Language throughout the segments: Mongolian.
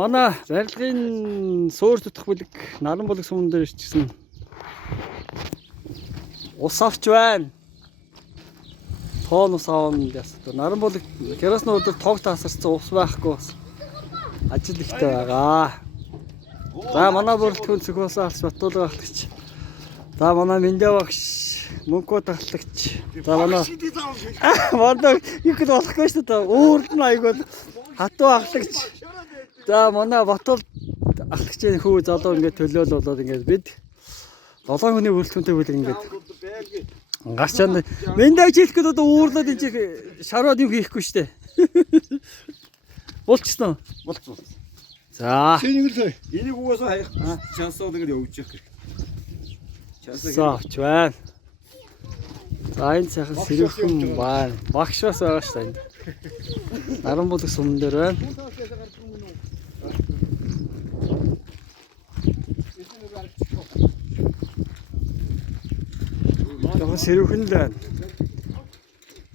Манай барилгын суур зүтх бүлэг наран бүлэг суман дээр ирчихсэн. Ус авч байна. Тоон ус аавна гэсэн. Наран бүлэг Герасны өдөр тог тасарсан ус байхгүй бас ажил ихтэй байгаа. За манай бүрэлдэхүүн цэгөөс алс Батуулга ахлагч. За манай Мэндэ багш, Мөнхбат ахлагч. За манай их болохгүй шүү дээ. Өөрд нь айгуул хатуу ахлагч. За манай Батуул ахлагчийн хүү залуу ингээд төлөөл болоод ингээд бид 7 хүний бүрэлдэхүүнтэй бүлэг ингээд гарч чана. Мэндэ жилхэд одоо уурлаад энэ шарууд юм хийхгүй шүү дээ. Болчихсон. Болцсон. За. Энийг угаасаа хаях чансаа ингээд явж явах. За авч байна. За энэ сайхан сэрүүхэн байна. Багш бас байгаа шүү дээ энд. Наран бүлэг суман дээр байна. Яг сэрүүхэн л байна.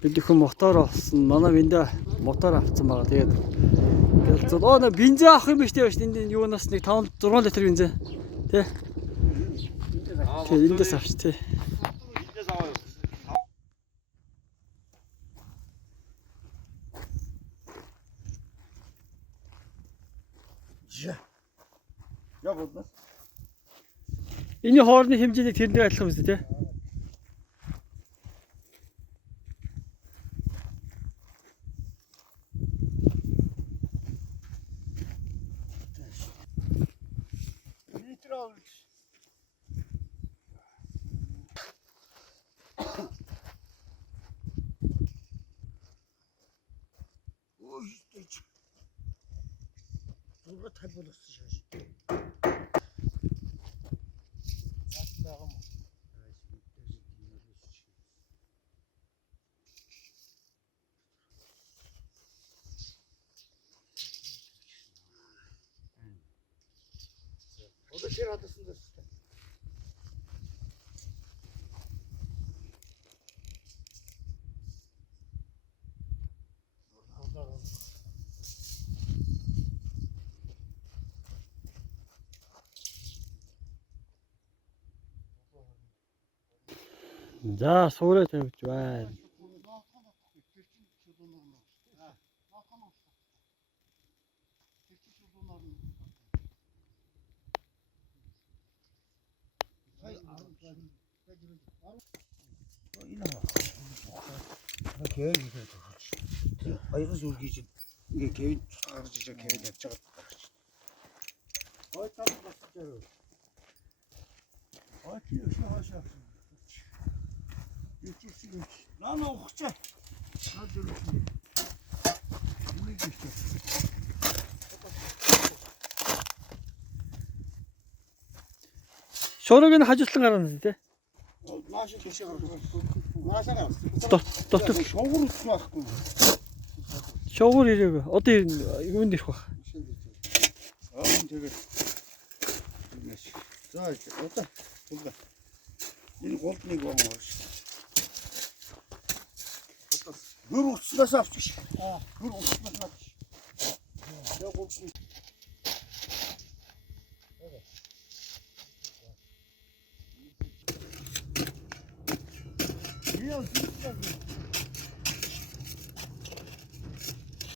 Бид их мотор авсан. Манай Мэндэ мотор авсан байгаа. Тэгээд оо бензин авах юм биш дээ шүү дээ. Энд юунаас нэг 5 6 литр бензин. Тэ. Тэг эндээс авч тий. Эндээс аваа юу. Я бодно. Энэ хоорны хэмжээний тэрнээ адилхан үстэй тий. Литр авч. Ой, тэч. Зурга талбарласан шааш. Байгаа мó. Одоо шир хадсан дээр. За суурай тавьж байна. Аягаас үргийж ингээ гэвэн гарч иж гэвэн явж байгаа. Ой тав басчихараа. Ой тийм шахаа. Ичиж. Наа ухчаа. Наа дөрөв. Энийг ичээ. Шуурыг нь хажуутлан гарна тий. Нааш тийшээ гаргав. Наашаа гарсан. Дотор шоугор үсэх байхгүй. Шоугор ирээгүй. Одоо юунд ирэх вэ? Тэгээд. За одоо тулга. Энэ голдныг бомоош. Гүр уцнаас авчих. Гүр уцнаас авчих. Яг голдны. Яа,